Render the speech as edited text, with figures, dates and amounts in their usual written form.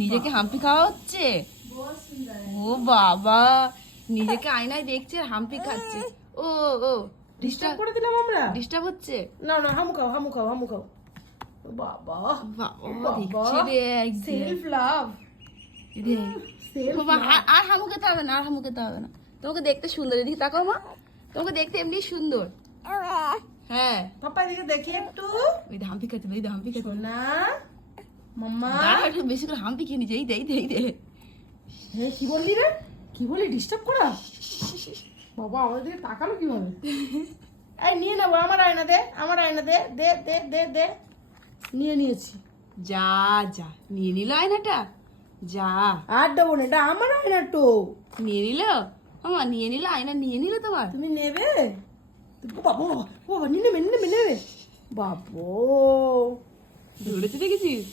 নিজেকে হাম্পি খাওয়া হচ্ছে। ও বাবা, নিজেকে আয়নায় দেখছে আর হাম্পি খাচ্ছে। ও ও ডিস্টার্ব করে দিলাম আমরা। ডিস্টার্ব হচ্ছে। না না, হামু খাও হামু খাও হামু খাও। বাবা বাবা দেখছি রে সেলফ লাভ। রে বাবা, আর হামু খেতে হবে না, আর হামু খেতে হবে না। তোমাকে দেখতে সুন্দর, এদিকে তাকাও মা, তোমাকে দেখতে এমনি সুন্দর। হ্যাঁ, পাপা এদিকে দেখি একটু। ওই হাম্পি খাচ্ছে, ওই হাম্পি খাচ্ছে না মাম্মা। দাঁড়া, একটু বেশি করে হাম্পি খেয়ে নিচ্ছে। এই দে এই দে এই দে। হ্যাঁ, কি বললি রে? কি বললি? ডিস্টার্ব করা? বাবা আমাদের দিকে তাকালো কিভাবে? এই নিয়ে নেবো, আমার আয়না দে, আমার আয়না দে, দে দে দে দে। নিয়ে নিয়েছি। যা যা, নিয়ে নিল আয়নাটা, যা আর দেবো না, এটা আমার আয়না তো। নিয়ে নিল। মামা নিয়ে নিল আয়না, নিয়ে নিল তোমার। তুমি নেবে? বাবা বাবা নিয়ে নেবে নিয়ে নেবে নেবে। বাবা ধরেছে দেখেছিস?